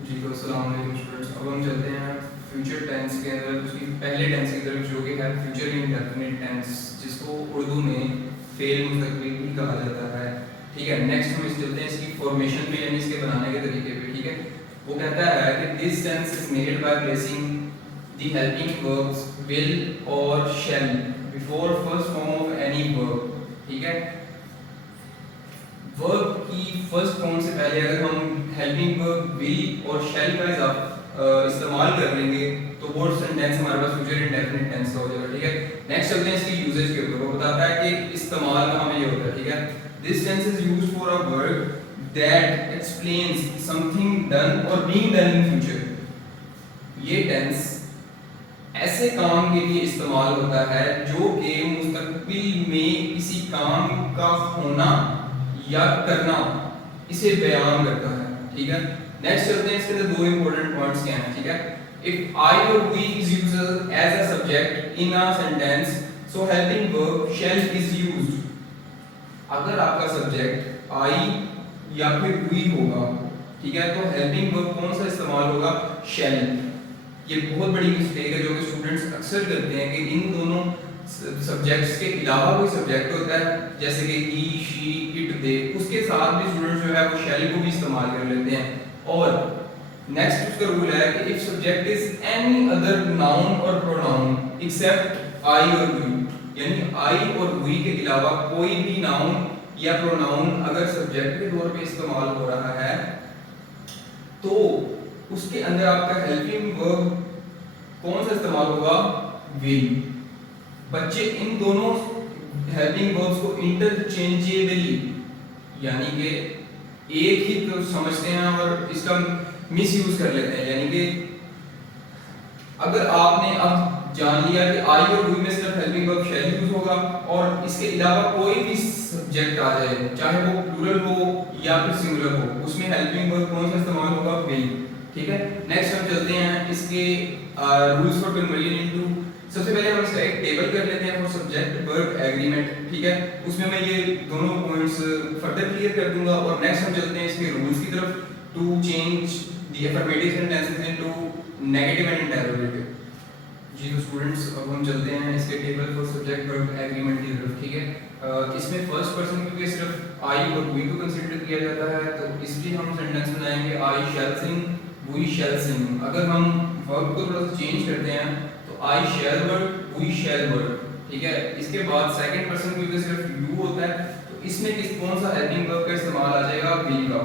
जी तो अस्सलाम वालेकुम स्टूडेंट्स। अब हम चलते हैं फ्यूचर टेंस के अंदर, उसकी पहले टेंस की तरफ जो कि है फ्यूचर इंडेफिनिट टेंस, जिसको उर्दू में फेल मुस्तकबिल भी कहा जाता है। ठीक है, नेक्स्ट हम इस चलते हैं इसकी फॉर्मेशन पे, यानी इसके बनाने के तरीके पे। ठीक है, वो कहता है कि this tense is made by placing the helping verbs will और shall before first form of any verb. ठीक है, वर्ब की फर्स्ट फॉर्म से पहले अगर हम हेल्पिंग वर्ब विल और शैल का इस्तेमाल कर लेंगे तो वो सेंटेंस हमारे पास फ्यूचर इंडेफिनिट टेंस का हो जाएगा। ठीक है, नेक्स्ट चलते हैं इसकी यूजेज के ऊपर। वो बताता है कि इस्तेमाल का हमें ये होता है। ठीक है, this tense is used for a verb that explains something done or being done in future. ये टेंस ऐसे काम के लिए इस्तेमाल होता है जो कि मुस्तकबिल में किसी काम का होना या करना इसे बयान करता है। ठीक है, नेक्स्ट चलते हैं इसके अंदर दो इंपॉर्टेंट पॉइंट्स क्या हैं। ठीक है, if I or we is used as a subject in a sentence so helping verb shall is used. अगर आपका सब्जेक्ट आई या फिर वी होगा, ठीक है, तो हेल्पिंग वर्ब कौन सा इस्तेमाल होगा? शैल। ये बहुत बड़ी मिस्टेक है जो कि स्टूडेंट्स अक्सर करते हैं कि इन दोनों सब्जेक्ट्स के अलावा कोई सब्जेक्ट होता है जैसे कि ही, शी, इट, दे, उसके साथ भी स्टूडेंट्स जो है वो शैल को भी इस्तेमाल कर लेते हैं। और नेक्स्ट उसका रूल है कि if subject is any other noun और pronoun accept I or we, यानी आई और वी के अलावा कोई भी नाउन या प्रोनाउन अगर सब्जेक्ट के तौर पे इस्तेमाल हो रहा है तो उसके अंदर आपका हेल्पिंग वर्ब कौन सा इस्तेमाल होगा? विल। बच्चे इन दोनों हेल्पिंग वर्ब्स को इंटरचेंजेबली, यानी कि एक ही तो समझते हैं और इसका मिस यूज कर लेते हैं। यानी कि अगर आपने अब जान लिया कि आई और वी में सिर्फ हेल्पिंग वर्ब शैल यूज होगा और इसके अलावा कोई भी सब्जेक्ट आ जाए, चाहे वो प्लूरल हो या फिर सिंगुलर हो, उसमें हेल्पिंग वर्ब कौन सा इस्तेमाल होगा? विल। ठीक है, नेक्स्ट हम चलते हैं इसके रूल्स फॉर कन्वर्जन इनटू। सबसे पहले हम इसका एक टेबल कर लेते हैं फॉर सब्जेक्ट वर्ब एग्रीमेंट। ठीक है, उसमें मैं ये दोनों पॉइंट्स फर्दर क्लियर कर दूंगा। और नेक्स्ट हम चलते हैं इसके रूल्स की तरफ to change the affirmative sentences into negative and interrogative. जी तो स्टूडेंट्स, अब हम चलते हैं इसके table for subject verb agreement की तरफ। ठीक है, इसमें फर्स्ट पर्सन क्योंकि सिर्फ आई और वी को कंसीडर किया जाता है तो इसलिए हम सेंटेंस बनाएंगे आई शैल सिंग, वी शैल सिंग। अगर हम वर्ब को थोड़ा सा चेंज करते हैं तो आई शैल वर्क, वी शैल वर्क। ठीक है, इसके बाद सेकंड पर्सन क्योंकि सिर्फ यू होता है तो इसमें कौन सा हेल्पिंग वर्ब का इस्तेमाल आ जाएगा? विल का।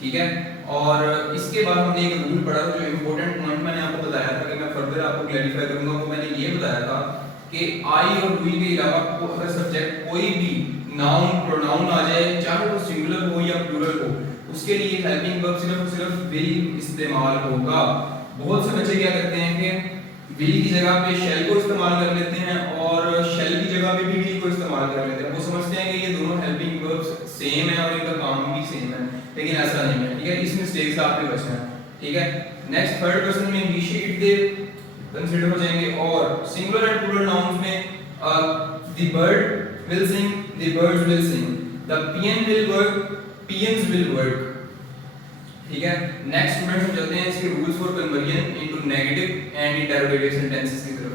ठीक है, और इसके बाद हमने एक रूल पढ़ा था, जो इंपॉर्टेंट पॉइंट मैंने आपको बताया था कि मैं फर्दर आपको क्लैरिफाई करूंगा। वो मैंने ये बताया था कि आई और वी के अलावा अगर सब्जेक्ट कोई भी नाउन प्रोनाउन आ जाए, चाहे वो सिंगुलर हो या प्लूरल हो, उसके लिए हेल्पिंग वर्ब सिर्फ और सिर्फ विल इस्तेमाल होगा। बहुत से बच्चे क्या करते हैं कि विल की जगह पे शैल को इस्तेमाल कर लेते हैं और शैल की जगह पे भी विल को इस्तेमाल कर लेते हैं। वो समझते हैं कि ये दोनों हेल्पिंग वर्ब्स सेम है और इनका काम भी सेम है, लेकिन ऐसा नहीं है। ठीक है, इस मिस्टेक से आपने बचना है। ठीक है, नेक्स्ट थर्ड पर्सन में ही, शी, इट, दे कंसीडर हो जाएंगे और सिंगुलर एंड प्लूरल नाउन्स में the bird will sing, the birds will sing, the peon will work, peons will work. ठीक है, नेक्स्ट स्टूडेंट्स हम चलते हैं इसके rules for conversion into negative and interrogative sentences की तरफ।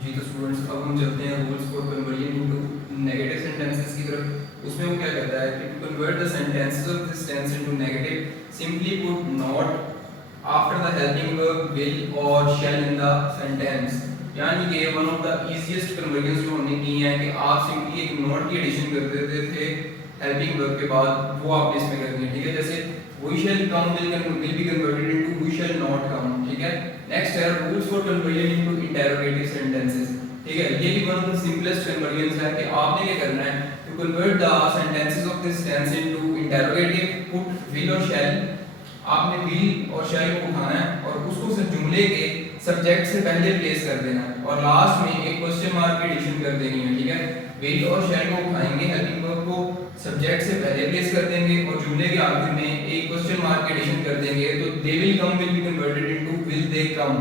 जी तो स्टूडेंट्स, अब हम चलते हैं rules for conversion into negative sentences की तरफ। उसमें वो क्या कहता है कि to convert the sentences of this tense into negative simply put not after the helping verb will और शैल इन द सेंटेंस। यानी कि one of the easiest conversion जो हमने की है कि आप सिंपली एक नॉट की एडिशन कर देते थे हेल्पिंग वर्ब के बाद, वो आप इसमें करनी है। ठीक है, जैसे we shall come will be converted into we shall not come। ठीक है, नेक्स्ट है rules for conversion into interrogative sentences. ठीक है, ये भी one of the simplest conversions है कि आपने क्या करना है to convert the sentences of this tense into interrogative, put will और शैल। आपने विल और शैल को उठाना है और उसको सिर्फ जुमले के सब्जेक्ट से पहले प्लेस कर देना है और लास्ट में एक क्वेश्चन मार्क की एडिशन कर देनी है। ठीक है, विल और शैल को उठाएंगे, हेल्पिंग वर्ब को सब्जेक्ट से पहले प्लेस कर देंगे और जुमले के आखिर में एक क्वेश्चन मार्क की एडिशन कर देंगे तो they will come will be converted into will they come.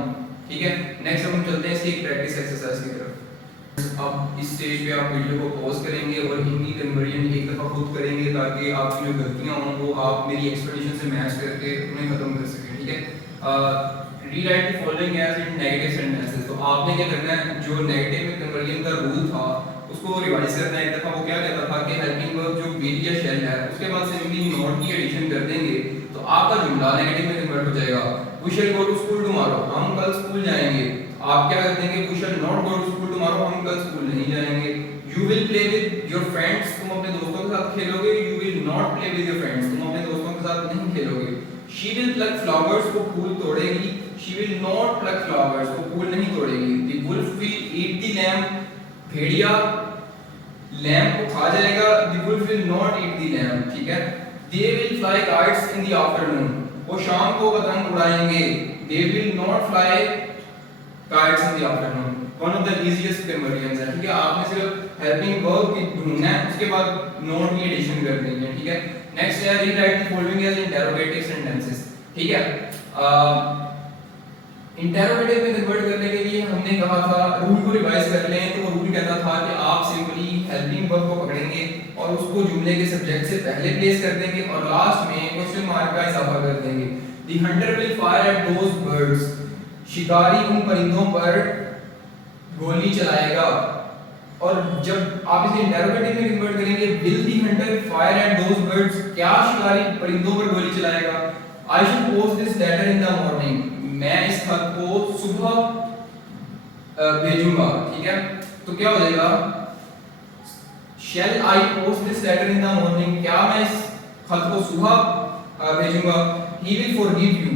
ठीक है, नेक्स्ट हम चलते हैं इसकी एक प्रैक्टिस एक्सरसाइज की तरफ। अब इस स्टेज पे आप वीडियो को पॉज करेंगे और इनकी कन्वर्जन एक दफा खुद करेंगे ताकि आपकी जो गलतियां हों वो आप मेरी एक्सप्लेनेशन से मैच करके उन्हें खत्म कर सकें। ठीक है, rewrite the following as in negative sentences. तो आपने क्या करना है, जो नेगेटिव में कन्वर्जन का रूल था उसको रिवाइज करना है। एक दफा वो क्या कहता था कि हेल्पिंग वर्ब जो विल या शैल है उसके बाद सिंपली नॉट की एडिशन कर देंगे तो आपका जुमला नेगेटिव में कन्वर्ट हो जाएगा। We shall go to school tomorrow, हम कल स्कूल जाएंगे। आप क्या कर देंगे, we shall not go to school tomorrow, हम कल स्कूल नहीं जाएंगे। You will play with your friends, तुम अपने दोस्तों के साथ खेलोगे। You will not play with your friends, तुम अपने दोस्तों के साथ नहीं खेलोगे। शी विल प्लक फ्लावर्स, वो फूल तोड़ेगी। She will not pluck flowers, वो फूल नहीं तोड़ेगी। The wolf will eat the lamb, भेड़िया लैम्प को खा जाएगा। The wolf will not eat the lamp, ठीक है। They will fly kites in the afternoon, वो शाम को पतंग उड़ाएंगे। They will not fly kites in the afternoon. One of the easiest conversions है, ठीक है। आपने सिर्फ हेल्पिंग वर्ब की ढूंढना है, उसके बाद नॉट की एडिशन कर देनी है, ठीक है। नेक्स्ट है rewrite the following as interrogative sentences, ठीक है। इंटरोगेटिव में कन्वर्ट करने के लिए हमने कहा था, रूल को रिवाइज कर लें तो वो रूल कहता था कि आप सिंपली हेल्पिंग वर्ब को पकड़ेंगे और उसको जुमले के सब्जेक्ट से पहले प्लेस कर देंगे और लास्ट में क्वेश्चन मार्क का इजाफा कर देंगे। The Hunter will fire at those birds, शिकारी उन परिंदों पर गोली चलाएगा। और जब आप इसे इंटरोगेटिव में कन्वर्ट करेंगे, will the hunter fire at those birds, क्या शिकारी परिंदों पर गोली चलाएगा। I should post this letter in the morning, मैं इस खत को सुबह भेजूंगा, ठीक है। तो क्या हो जाएगा, shall I post this letter in the morning, क्या मैं इस खत को सुबह भेजूंगा। He will forgive you,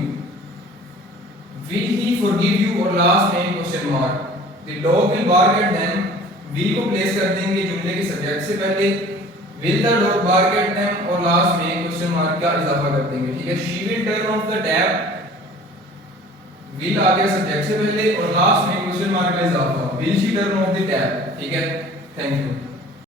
will he forgive you और लास्ट में question mark. The dog will bark at them, will को प्लेस कर देंगे जुमले के सब्जेक्ट से पहले। Will the dog bark at them और लास्ट में क्वेश्चन मार्क का इजाफा कर देंगे, ठीक है। She will turn off the tap, will आ गया सब्जेक्ट से पहले और लास्ट में क्वेश्चन मार्क का इजाफा। Will she turn off the tap, ठीक है। Thank you.